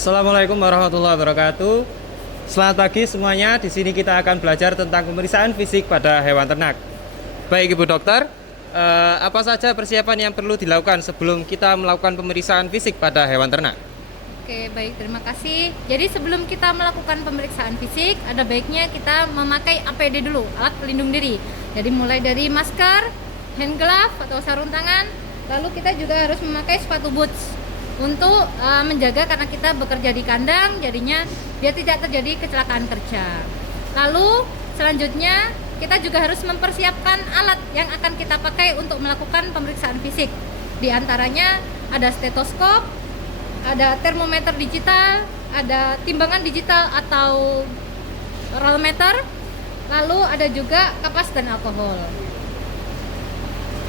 Assalamualaikum warahmatullahi wabarakatuh. Selamat pagi semuanya. Di sini kita akan belajar tentang pemeriksaan fisik pada hewan ternak. Baik Ibu Dokter, apa saja persiapan yang perlu dilakukan sebelum kita melakukan pemeriksaan fisik pada hewan ternak? Oke, baik, terima kasih. Jadi sebelum kita melakukan pemeriksaan fisik, ada baiknya kita memakai APD dulu, alat pelindung diri. Jadi mulai dari masker, hand glove atau sarung tangan, lalu kita juga harus memakai sepatu boots untuk menjaga karena kita bekerja di kandang, jadinya biar tidak terjadi kecelakaan kerja. Lalu selanjutnya kita juga harus mempersiapkan alat yang akan kita pakai untuk melakukan pemeriksaan fisik. Di antaranya ada stetoskop, ada termometer digital, ada timbangan digital atau rollometer, lalu ada juga kapas dan alkohol.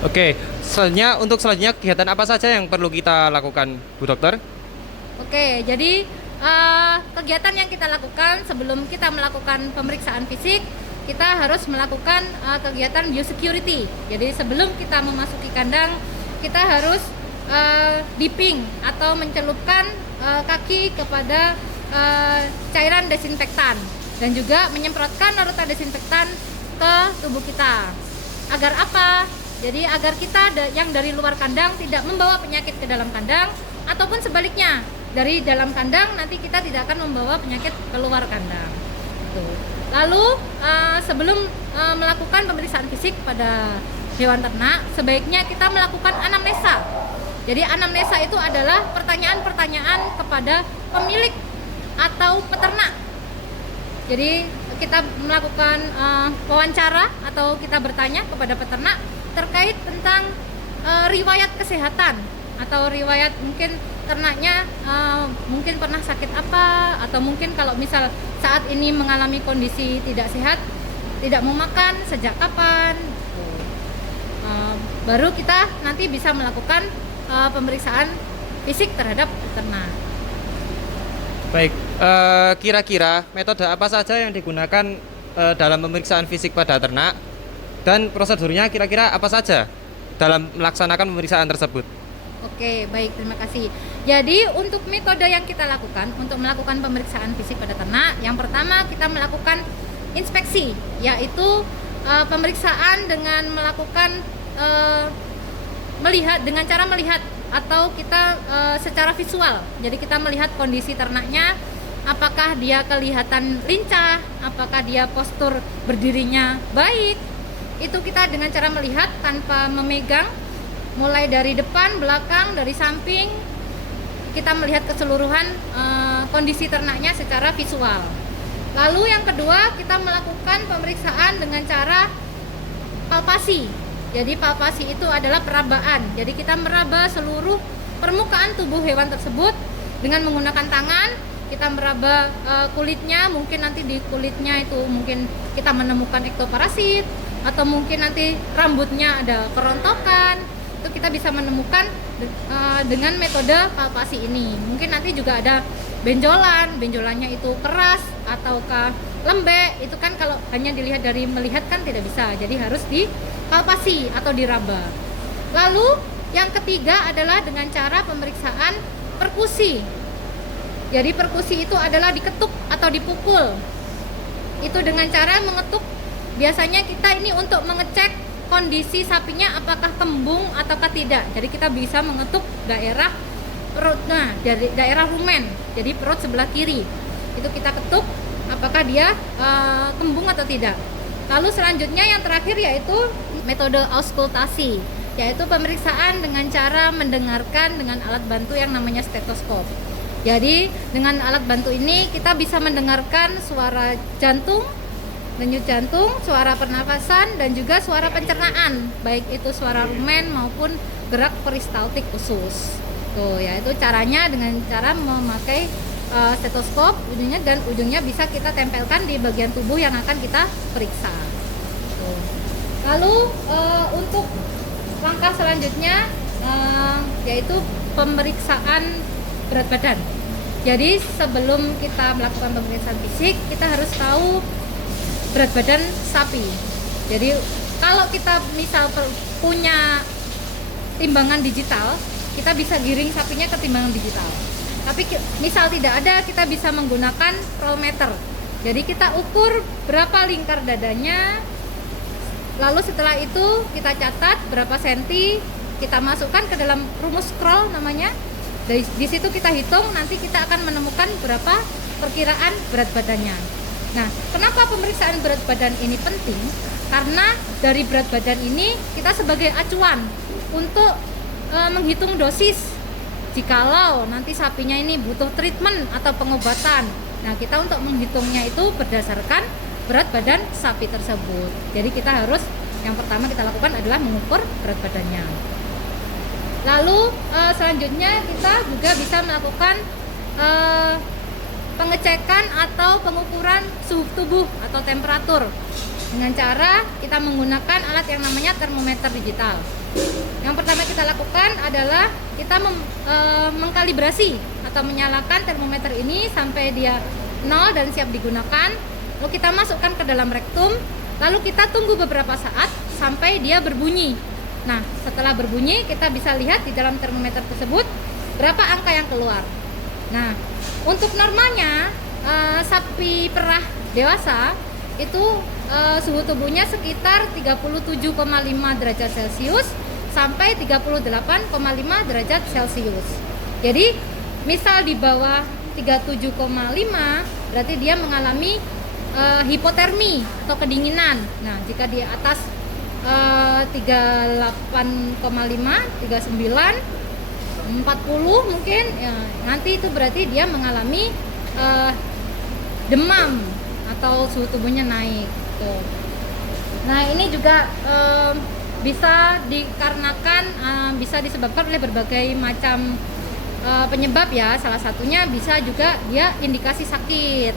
Oke, selanjutnya kegiatan apa saja yang perlu kita lakukan, Bu Dokter? Oke, jadi kegiatan yang kita lakukan sebelum kita melakukan pemeriksaan fisik, kita harus melakukan kegiatan biosecurity. Jadi sebelum kita memasuki kandang, kita harus dipping atau mencelupkan kaki kepada cairan desinfektan dan juga menyemprotkan larutan desinfektan ke tubuh kita. Agar apa? Jadi agar kita yang dari luar kandang tidak membawa penyakit ke dalam kandang, ataupun sebaliknya dari dalam kandang nanti kita tidak akan membawa penyakit keluar kandang. Lalu sebelum melakukan pemeriksaan fisik pada hewan ternak, sebaiknya kita melakukan anamnesa. Jadi anamnesa itu adalah pertanyaan-pertanyaan kepada pemilik atau peternak. Jadi kita melakukan wawancara atau kita bertanya kepada peternak terkait tentang riwayat kesehatan atau riwayat mungkin ternaknya mungkin pernah sakit apa, atau mungkin kalau misal saat ini mengalami kondisi tidak sehat, tidak mau makan sejak kapan. Baru kita nanti bisa melakukan pemeriksaan fisik terhadap ternak. Baik, kira-kira metode apa saja yang digunakan dalam pemeriksaan fisik pada ternak, dan prosedurnya kira-kira apa saja dalam melaksanakan pemeriksaan tersebut? Oke, baik, terima kasih. Jadi untuk metode yang kita lakukan untuk melakukan pemeriksaan fisik pada ternak, yang pertama kita melakukan inspeksi, yaitu pemeriksaan dengan melakukan melihat dengan cara melihat atau kita secara visual. Jadi kita melihat kondisi ternaknya, apakah dia kelihatan lincah, apakah dia postur berdirinya baik. Itu kita dengan cara melihat tanpa memegang, mulai dari depan, belakang, dari samping, kita melihat keseluruhan kondisi ternaknya secara visual. Lalu yang kedua, kita melakukan pemeriksaan dengan cara palpasi. Jadi palpasi itu adalah perabaan. Jadi kita meraba seluruh permukaan tubuh hewan tersebut dengan menggunakan tangan. Kita meraba kulitnya, mungkin nanti di kulitnya itu mungkin kita menemukan ektoparasit, atau mungkin nanti rambutnya ada kerontokan. Itu kita bisa menemukan dengan metode palpasi ini. Mungkin nanti juga ada benjolannya itu keras ataukah lembek. Itu kan kalau hanya dilihat dari melihat kan tidak bisa, jadi harus dipalpasi atau diraba. Lalu yang ketiga adalah dengan cara pemeriksaan perkusi. Jadi perkusi itu adalah diketuk atau dipukul. Itu dengan cara mengetuk. Biasanya kita ini untuk mengecek kondisi sapinya apakah kembung ataukah tidak. Jadi kita bisa mengetuk daerah perutnya, dari daerah rumen, jadi perut sebelah kiri. Itu kita ketuk apakah dia kembung atau tidak. Lalu selanjutnya yang terakhir yaitu metode auskultasi, yaitu pemeriksaan dengan cara mendengarkan dengan alat bantu yang namanya stetoskop. Jadi dengan alat bantu ini kita bisa mendengarkan suara jantung, denyut jantung, suara pernafasan, dan juga suara pencernaan, baik itu suara rumen maupun gerak peristaltik usus. Tuh ya, itu caranya dengan cara memakai stetoskop ujungnya, dan ujungnya bisa kita tempelkan di bagian tubuh yang akan kita periksa. Tuh. Lalu untuk langkah selanjutnya yaitu pemeriksaan berat badan. Jadi sebelum kita melakukan pemeriksaan fisik, kita harus tahu berat badan sapi. Jadi kalau kita misal punya timbangan digital, kita bisa giring sapinya ke timbangan digital. Tapi misal tidak ada, kita bisa menggunakan roll meter. Jadi kita ukur berapa lingkar dadanya, lalu setelah itu kita catat berapa senti, kita masukkan ke dalam rumus scroll namanya. Di situ kita hitung, nanti kita akan menemukan berapa perkiraan berat badannya. Nah, kenapa pemeriksaan berat badan ini penting? Karena dari berat badan ini kita sebagai acuan untuk menghitung dosis. Jikalau nanti sapinya ini butuh treatment atau pengobatan, nah kita untuk menghitungnya itu berdasarkan berat badan sapi tersebut. Jadi kita harus, yang pertama kita lakukan adalah mengukur berat badannya. Lalu selanjutnya kita juga bisa melakukan pengecekan atau pengukuran suhu tubuh atau temperatur dengan cara kita menggunakan alat yang namanya termometer digital. Yang pertama kita lakukan adalah kita mengkalibrasi atau menyalakan termometer ini sampai dia 0 dan siap digunakan. Lalu kita masukkan ke dalam rektum, lalu kita tunggu beberapa saat sampai dia berbunyi. Nah, setelah berbunyi kita bisa lihat di dalam termometer tersebut berapa angka yang keluar. Nah, untuk normalnya sapi perah dewasa itu suhu tubuhnya sekitar 37,5 derajat Celcius sampai 38,5 derajat Celcius. Jadi misal di bawah 37,5 berarti dia mengalami hipotermi atau kedinginan. Nah, jika di atas 38,5, 39, 40 mungkin ya, nanti itu berarti dia mengalami demam atau suhu tubuhnya naik tuh. Nah, ini juga bisa dikarenakan bisa disebabkan oleh berbagai macam penyebab ya. Salah satunya bisa juga dia indikasi sakit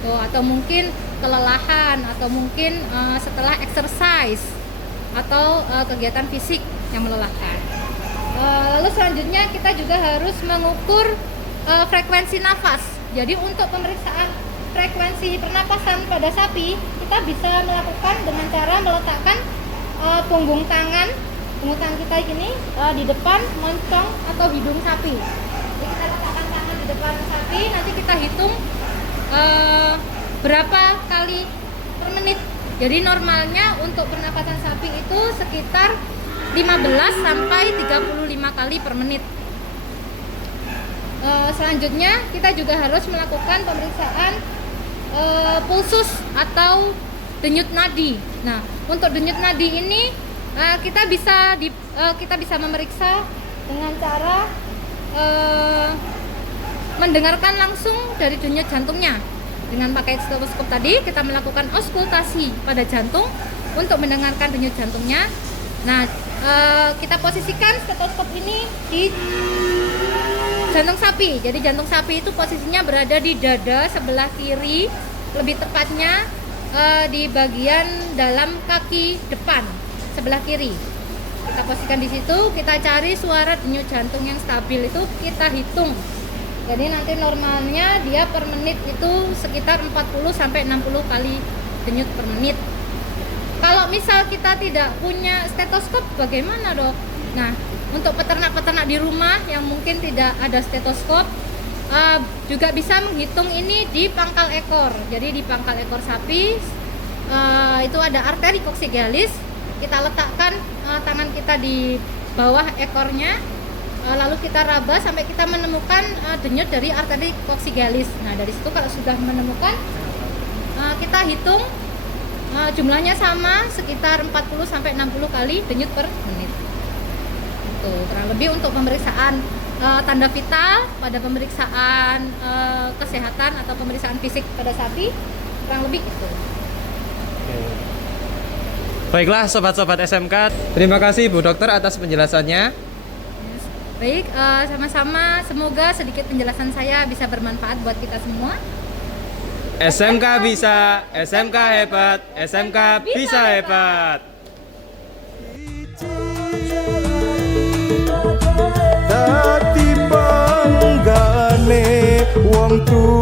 tuh, atau mungkin kelelahan, atau mungkin setelah exercise atau kegiatan fisik yang melelahkan. Lalu selanjutnya kita juga harus mengukur frekuensi nafas. Jadi untuk pemeriksaan frekuensi pernapasan pada sapi kita bisa melakukan dengan cara meletakkan punggung tangan kita ini di depan moncong atau hidung sapi. Jadi kita letakkan tangan di depan sapi, nanti kita hitung berapa kali per menit. Jadi normalnya untuk pernapasan sapi itu sekitar 15 sampai 35 kali per menit. Selanjutnya kita juga harus melakukan pemeriksaan pulsus atau denyut nadi. Nah, untuk denyut nadi ini kita bisa memeriksa dengan cara mendengarkan langsung dari denyut jantungnya. Dengan pakai stetoskop tadi kita melakukan auskultasi pada jantung untuk mendengarkan denyut jantungnya. Nah, kita posisikan stetoskop ini di jantung sapi. Jadi jantung sapi itu posisinya berada di dada sebelah kiri, lebih tepatnya di bagian dalam kaki depan sebelah kiri. Kita posisikan di situ, kita cari suara denyut jantung yang stabil itu kita hitung. Jadi nanti normalnya dia per menit itu sekitar 40 sampai 60 kali denyut per menit. Kalau misal kita tidak punya stetoskop bagaimana, Dok? Nah, untuk peternak-peternak di rumah yang mungkin tidak ada stetoskop juga bisa menghitung ini di pangkal ekor. Jadi di pangkal ekor sapi itu ada arteri coccygales. Kita letakkan tangan kita di bawah ekornya, lalu kita raba sampai kita menemukan denyut dari arteri coccygales. Nah, dari situ kalau sudah menemukan kita hitung jumlahnya sama sekitar 40 sampai 60 kali denyut per menit. Itu kurang lebih untuk pemeriksaan tanda vital pada pemeriksaan kesehatan atau pemeriksaan fisik pada sapi, kurang lebih itu. Baiklah sobat-sobat SMK, terima kasih Bu Dokter atas penjelasannya. Baik, sama-sama, semoga sedikit penjelasan saya bisa bermanfaat buat kita semua. SMK bisa, SMK hebat, SMK bisa hebat. Dadi banggane wong tuwa.